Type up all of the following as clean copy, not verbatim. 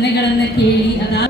ಮನೆಗಳನ್ನ ಕೇಳಿ ಅದಾದ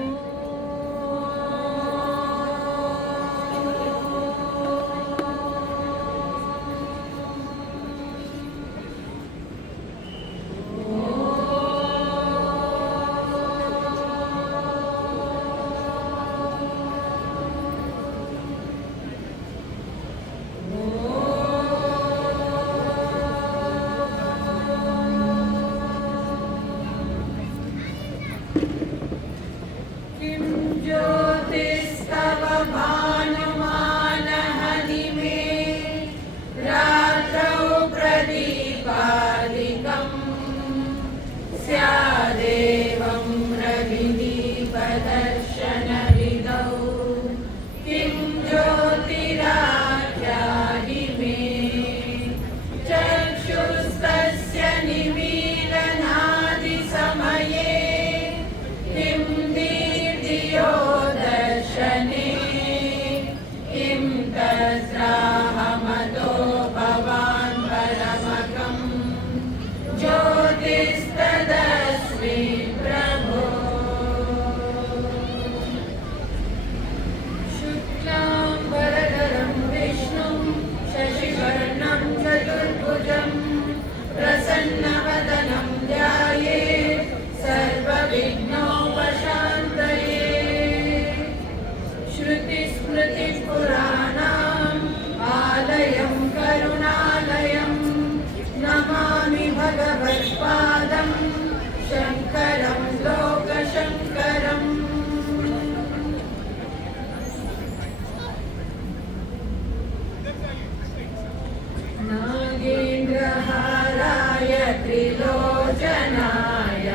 नागेन्द्रहाराय त्रिलोचनाय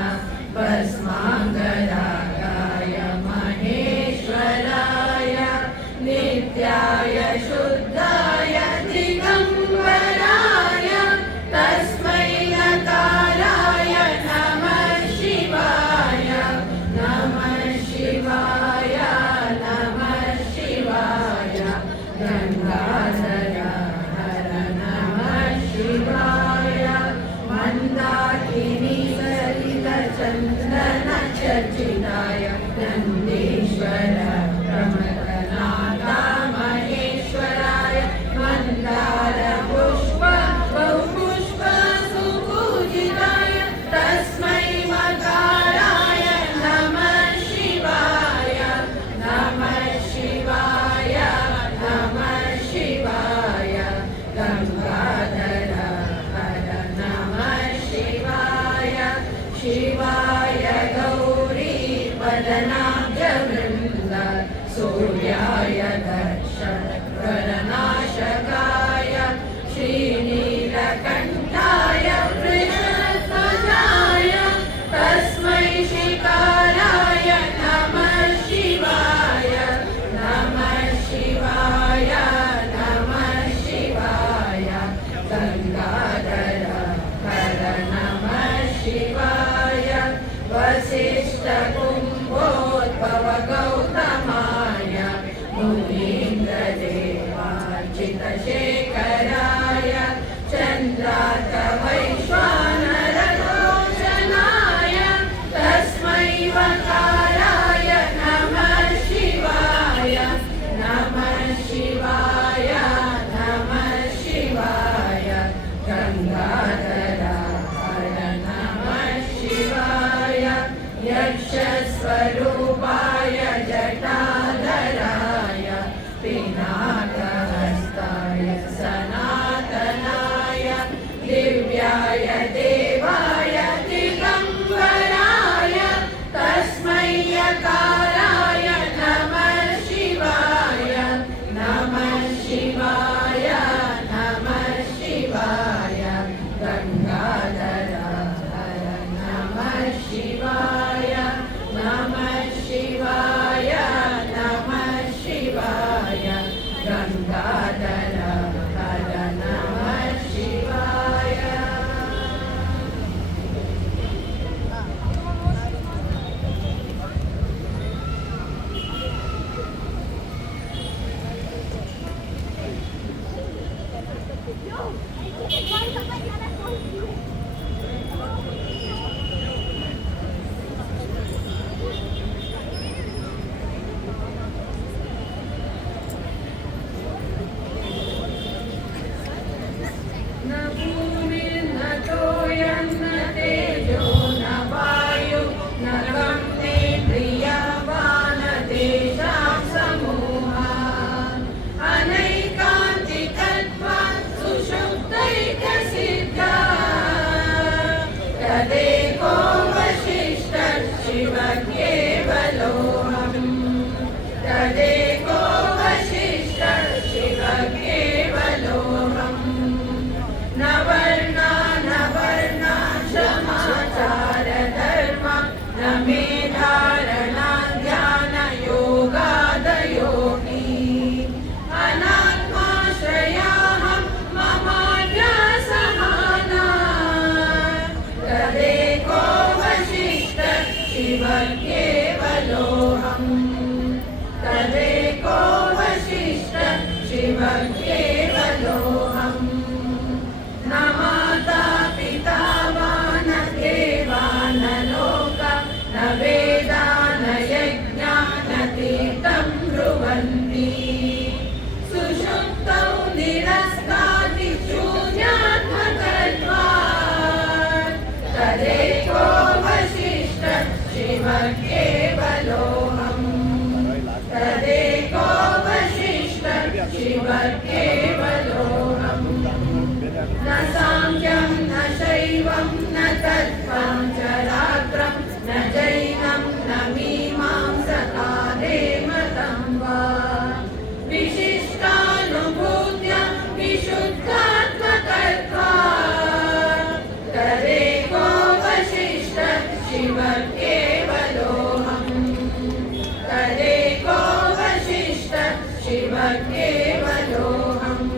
भस्माङ्गरागाय महेश्वराय नित्याय शुद्धाय दिगम्बराय तस्मै नकाराय नमः शिवाय नमः शिवाय नमः शिवाय गङ्गाधर शिवाय मन्दाकिनी सलिलचन्दन चर्चिताय नन्दीश्वर प्रमथनाथा महेश्वराय मन्दार पुष्प बहुपुष्प सुपूजिताय तस्मै मकाराय नमः शिवाय नमः शिवाय नमः शिवाय गङ्गाधर शिवाय गौरी वदनाब्जवृन्द सूर्याय दर्शननाशकाय श्रीनीलकण्ठाय वृषध्वजाय तस्मै शिकाराय नमः शिवाय नमः शिवाय नमः शिवाय गङ्गाधर शिवाय वसिष्ठकुम्भोद्भव गौतमाय मुनीन्द्रदेवार्चितशेखराय चन्द्रार्क वैश्वानरलोचनाय तस्मै वकाराय नमः शिवाय नमः शिवाय नमः शिवाय गङ्गाधर यक्षस्वरूपाय जटाधराय पिनाकहस्ताय सनातनाय दिव्याय देवाय दिगम्बराय तस्मै यकाराय नमः शिवाय नमः शिवाय नमः शिवाय गङ्गाधर नमः शिवाय नमः शिव केवलोऽहम् तदेको वसिष्ठः शिव केवलोऽहम् न वर्णा न वर्णाश्रमाचार धर्म न मेधारणा ध्यान योगादयोगी अनात्माश्रयाहं ममाद्यासहाना तदेको वसिष्ठः शिव केवलोऽहम् तदेको वसिष्ठः शिव केवलोऽहम् न माता पिता वा न देवा न लोक न वेदा न यज्ञा न तीर्थं ब्रुवन्ति सुषुप्तौ निरस्तादिशून्यात्मकत्वात् तदेको वसिष्ठः शिव केवलोऽहम् तदेको वसिष्ठः शिव केवलोऽहम् न साङ्ख्यं न शैवं न तत्त्वं च रात्रं न जैनं न मीमांसकाले मतं वा विशिष्टानुभूत्या विशुद्धात्मकत्वात् तदेको वसिष्ठः शिव केवलोऽहम् तदेको वसिष्ठः शिव केवलोऽहम्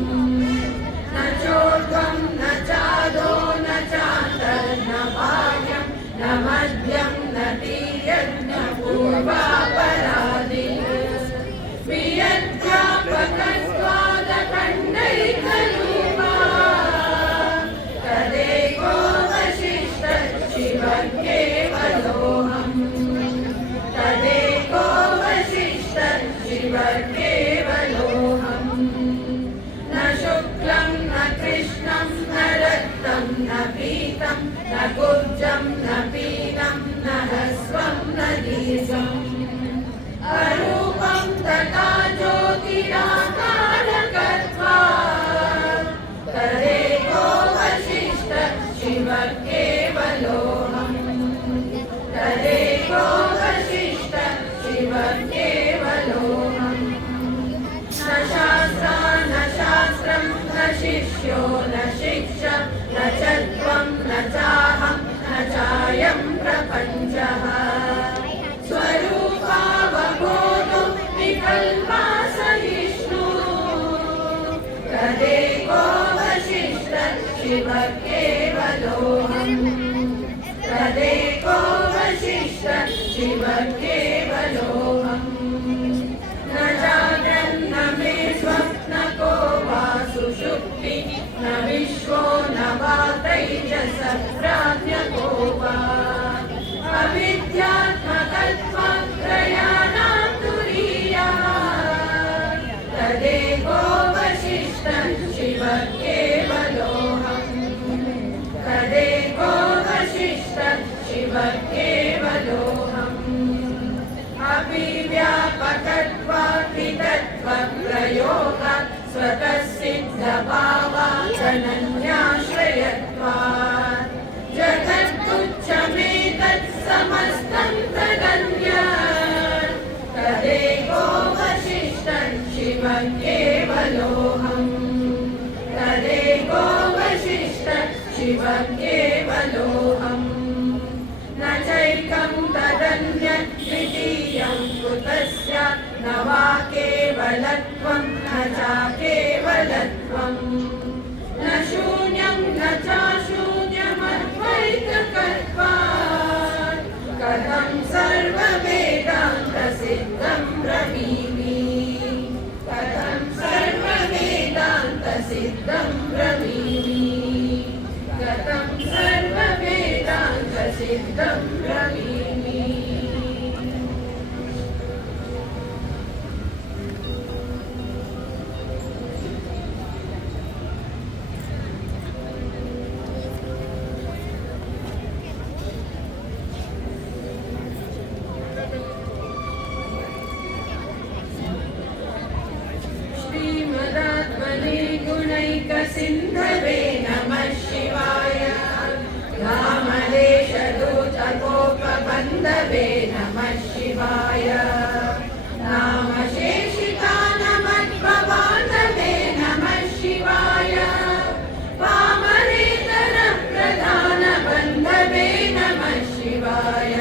न चोर्ध्वं न चादो न चान्तर्न बाह्यं न मध्यं न तीर्यं पूर्वापरादि वियद्व्यापकत्वादखण्डैकरूपा तदेको वसिष्ठः शिव केवलोऽहम् तदेको वसिष्ठः शिव केवलोऽहम् न शुक्लं न कृष्णं न रक्तं न पीतं न कुब्जं न पीनं न ह्रस्वं न दीर्घम् अरूपं तथा ज्योतिराकारकत्वात् तदेको वसिष्ठः शिव केवलोऽहम् तदेको वसिष्ठः शिव केवलोऽहम् न शास्त्रा न शास्त्रं न शिष्यो न शिक्षा न च त्वं न चाहं न चायं प्रपञ्चः स्वरूपावबोधो विकल्पा सहिष्णु तदेको वसिष्ठः शिव केवलोऽहम् तदेको वसिष्ठः शिव केवलोऽहम् न जाग्रन् न मे स्वप्नको वा सुषुप्तिः न विश्वो न वा तैजसः प्राज्ञको वा अविद्यात्मकत्वात्रयाणां तुरीयः तदेको वसिष्ठः शिव केवलोऽहम् तदेको वसिष्ठः शिव केवलोऽहम् अभिव्यापकत्वात् वितत्वप्रयोगात् स्वतः सिद्धभावात् अनन्याश्रयत्वात् जगत्तुच्छमेतत् समस्तं तदन्यत् तदेको वसिष्ठः शिव केवलोऽहम् तदेको वसिष्ठः शिव केवलोऽहम् न चैकं तदन्यत् द्वितीयं कुतस्य न वा केवलत्वं न चाकेवलत्वम् न शून्यं न चाशून्यमद्वैतकत्वात् कथं सर्ववेदान्तसिद्धं ब्रवीमि कथं सर्ववेदान्तसिद्धं ब्रवीमि कथं सर्ववेदान्तसिद्धं ब्रवीमि सिन्धवे नमः शिवाय रामदेशदूतकोपबन्धवे नमः शिवाय नामशेषिकानमद्भवान्तवे नमः शिवाय वामरेतरप्रधानबन्धवे नमः शिवाय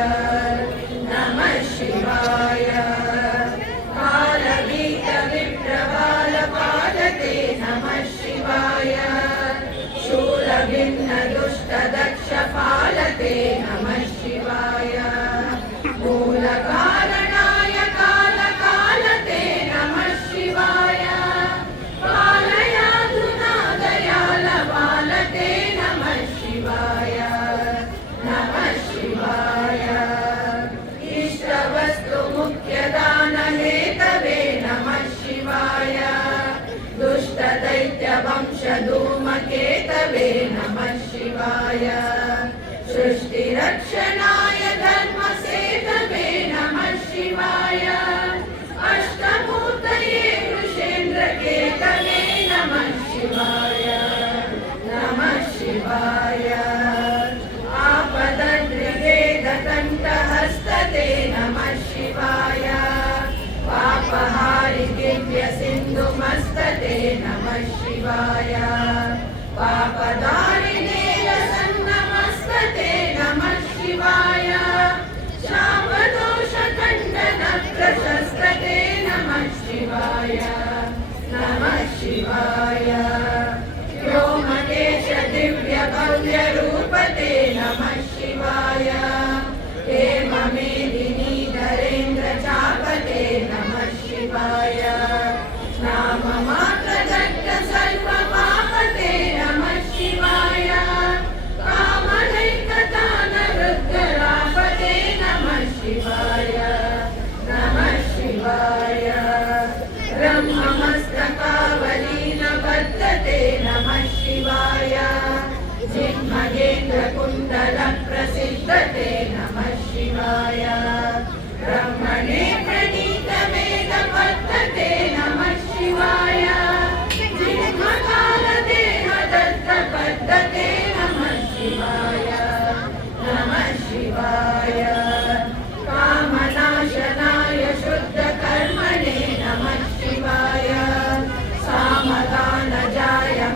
नमः शिवाय कालवीतविप्रवालपादते नमः शिवाय शूलभिन्नदुष्टदक्षपालते नमः शिवाय मूलकारणाय कालकालते नमः शिवाय पालयाधुना दयालपालते नमः शिवाय नमः शिवाय इष्टवस्तुमुख्यदानहेतवे नमः शिवाय दुष्टदैत्यवंशधूमकेतवे नमः शिवाय सृष्टिरक्षणाय धर्मसेतवे नमः शिवाय अष्टमूर्तये वृषेन्द्रकेतवे नमः शिवाय नमः शिवाय आपदद्रिवेदकण्ठहस्तते नमः शिवाय पापहारि दिव्यसिन्धुमस्तते नमः शिवाय पापदारिणे लसन्नमस्तते नमः शिवाय शापदोषखण्डनप्रशस्तते नमः शिवाय नमः शिवाय व्योमकेश दिव्यभव्यरूपते नमः शिवाय हेममेदिनी नरेन्द्रचापते नमः शिवाय नाममात्रदग्धसर्वपापते नमः शिवाय कामदैकतानवृद्धरापते नमः शिवाय नमः शिवाय ब्रह्ममस्तकावलीनबद्धते नमः शिवाय जिह्मगेन्द्रकुण्डलप्रसिद्धते नमः शिवाय ब्रह्मणे प्रणीतवेदबद्धते नमः शिवाय जिह्मकालदेहदत्तबद्धते नमः शिवाय नमः शिवाय कामनाशनाय शुद्धकर्मणे नमः शिवाय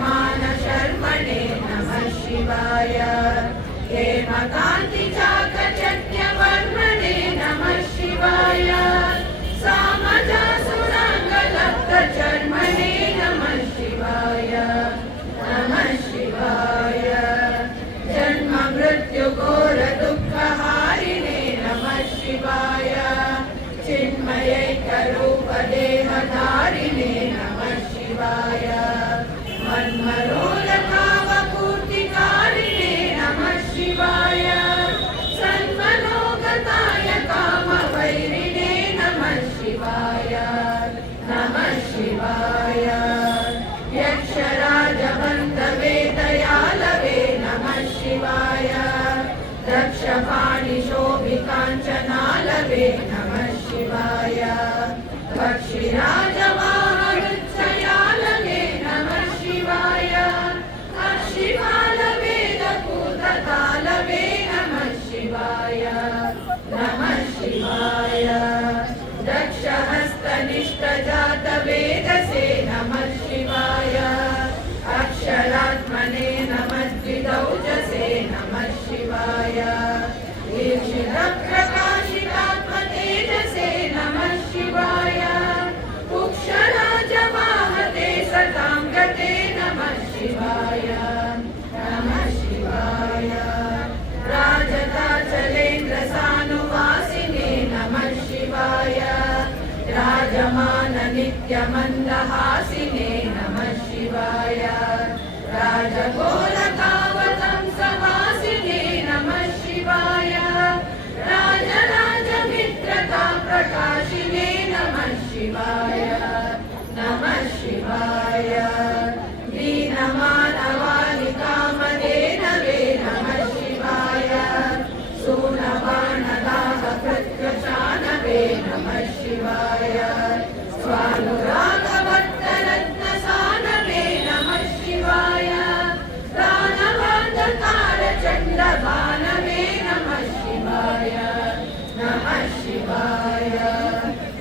सामदानजायमानशर्मणे नमः शिवाय हेमकान्तिचाकचक्यवर्मणे नमः शिवाय सामजासुराङ्गलब्धचर्मणे नमः शिवाय नमः शिवाय जन्ममृत्युघोरदुःखहारिणे नमः शिवाय चिन्मयैकरूपदेहधारिणे नमः शिवाय मन्मरोदकावपूर्तिकारिणे नमः शिवाय सन्मनोगताय कामवैरिणे नमः शिवाय नमः शिवाय यक्षराजबन्धवे दयालवे नमः शिवाय दक्षपाणिशोभिकाञ्चनालवे नमः शिवाय पक्षिराजवाहनृच्छयालवे नमः शिवाय अक्षिमालवेदपूततालवे नमः शिवाय नमः शिवाय दक्षहस्तनिष्ठजातवेदसे नमः शिवाय अक्षरात्मने नमद्विदौजसे नमः शिवाय ईक्षितप्रकाशितात्मतेजसे नमः शिवाय कुक्षराजवाहते सतां गते नमः शिवाय नमः शिवाय राजताचलेन्द्रसानुवासिने नमः शिवाय राजमाननित्यमन्दहासिने नमः शिवाय राजगोलकावतंसवासिने नमः शिवाय राजराजमित्रताप्रकाशिने नमः शिवाय नमः शिवाय दीनमानवानिकामधेनवे नमः शिवाय सूनबाणदाहकृत्यशानवे नमः शिवाय स्वानुरागभक्तरत्नसानवे नमः शिवाय दानवान्धकारचण्डभानवे नमः शिवाय नमः शिवाय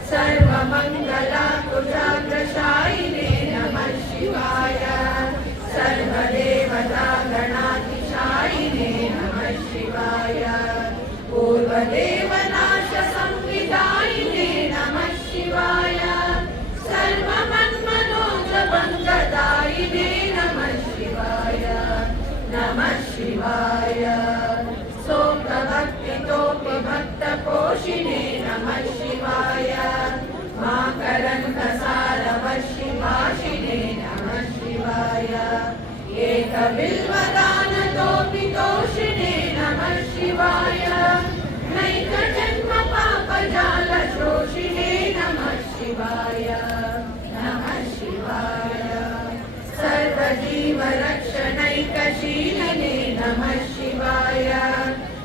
सर्वमङ्गलाकुशाग्रशायिने नमः शिवाय सर्वदेवता गणातिशायिने नमः शिवाय पूर्वदेवनाश संविदायिने नमः शिवाय सर्वमन्मनोजभङ्गदायिने नमः शिवाय सोक्तभक्तितोऽपि भक्तपोषिणे नमः शिवाय माकरन्दसारवशिभाषिणे नमः शिवाय एकबिल्वदानतोऽपि तोषिणे नमः शिवाय नैकजन्मपापजालशोषिणे नमः शिवाय सर्वजीवरक्षणैकशीलिने नमः शिवाय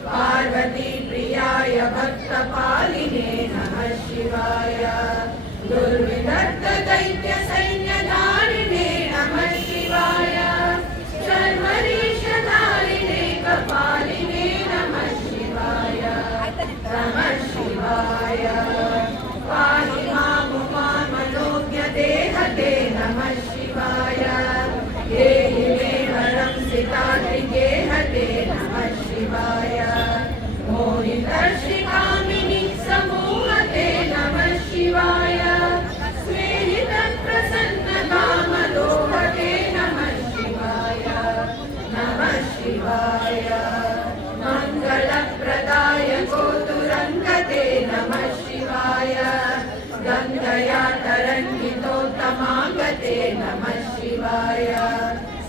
पार्वतीप्रियाय भक्तपालिने नमः शिवाय दुर्विदग्धदैत्यसैन्यधारिणे नमः शिवाय शर्वरीशधारिणे कपालिने नमः शिवाय पाहि मामुमामनोज्ञदेहते नमः शिवाय देहि मे वरं सितात्रिगेहते नमः शिवाय मोहितर्षिकामिनि समूहते नमः शिवाय स्वेहितप्रसन्नकामलोभते नमः शिवाय मङ्गलप्रदाय गोतुरङ्गते नमः शिवाय गङ्गया तरङ्गितोत्तमाङ्गते नमः शिवाय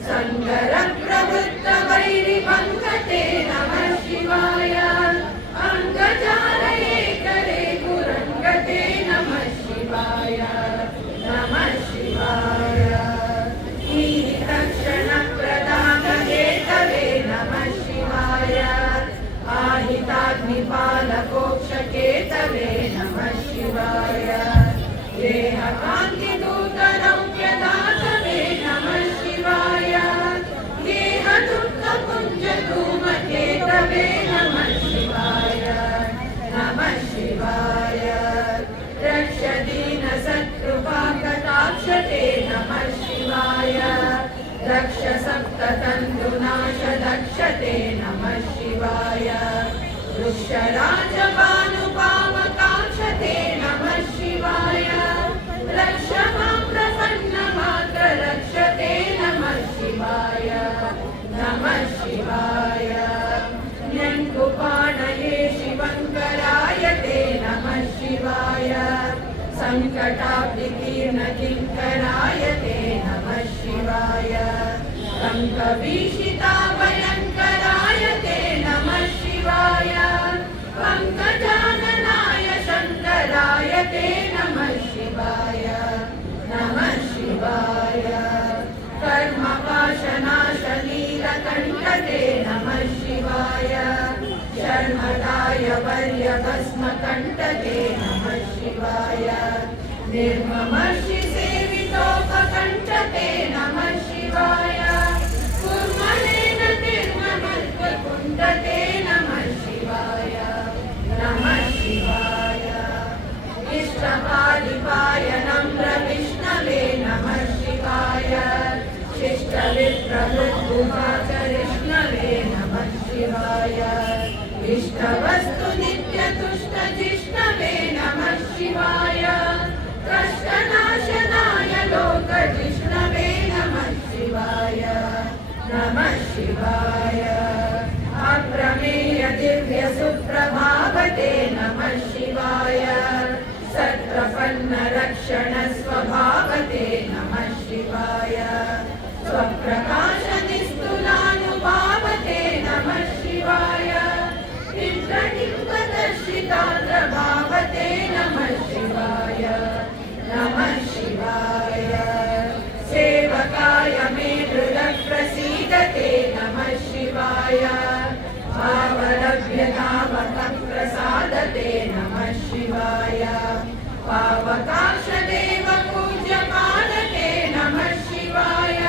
सङ्गरप्रवृत्तवैरिभङ्गते नमः शिवाय अङ्गजालये करे कुरङ्गते नमः शिवाय हीतक्षणप्रदानहेतवे नमः शिवाय आहिताग्निपालकोक्षकेतवे नमः शिवाय देहकान्तिदूतरौप्यदातवे नमः शिवाय देहदुःखपुञ्जधूमकेतवे नमः शिवाय रक्ष दीनसत्कृपाकटाक्षते नमः शिवाय रक्ष सप्ततन्तुनाशदक्षते नमः शिवाय वृक्षराजभानुपावकाक्षते नमः शिवाय रक्ष मां प्रसन्नमात्ररक्षते नमः शिवाय न्यङ्कुपाणये शिवङ्कराय ते नमः शिवाय सङ्कटाब्धिकीर्णकिङ्कराय ते नमः शिवाय कङ्कवीशिताभयङ्कराय ते नमः शिवाय पङ्कजाननाय शङ्कराय ते नमः शिवाय कर्मपाशनाशनीलकण्ठते नमः शिवाय शर्मदाय वर्यभस्मकण्ठते नमः शिवाय निर्ममर्षिसेवितोपकण्ठते नमः शिवाय कुर्मलेन निर्ममल्पकुण्ठते नमः शिवाय इष्टपादिपाय नम्रविष्णवे नमः शिवाय शिष्टविप्रभृद्भुवाचरिष्णवे नमः शिवाय इष्टवस्तु नित्यतुष्टजिष्णवे नमः शिवाय कष्टनाशनाय लोकजिष्णवे नमः शिवाय अप्रमेय दिव्यसुप्रभावते नमः शिवाय सत्प्रपन्नरक्षणस्वभावते नमः शिवाय स्वप्रकाशनिस्तुलानुभावते नमः शिवाय चित्रनिम्बदर्शितान्द्रभावते नमः शिवाय सेवकाय मे हृदप्रसीदते नमः शिवाय भावलभ्यतावकप्रसादते नमः शिवाय पावकाशदेव पूज्यमानते नमः शिवाय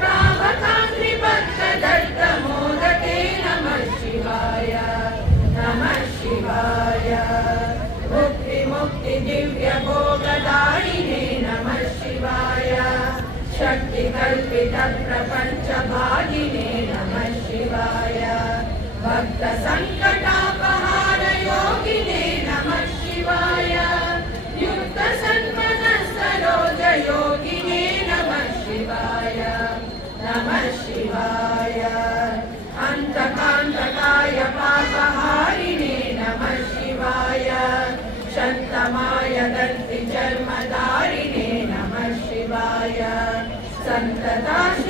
प्रावकाङ्घ्रिभक्तदत्तमोदते नमः शिवाय दिव्यभोगदायिने नमः शिवाय शक्तिकल्पितप्रपञ्चभागिने नमः शिवाय भक्तसङ्कटापहारयोगिने नमः शिवाय युक्तसन्मनस्सरोजयोगिने नमः शिवाय अन्तकान्तकाय पापहारिणे नमः शिवाय शन्तमाय दन्तिचर्मधारिणे नमः शिवाय सन्तताश्री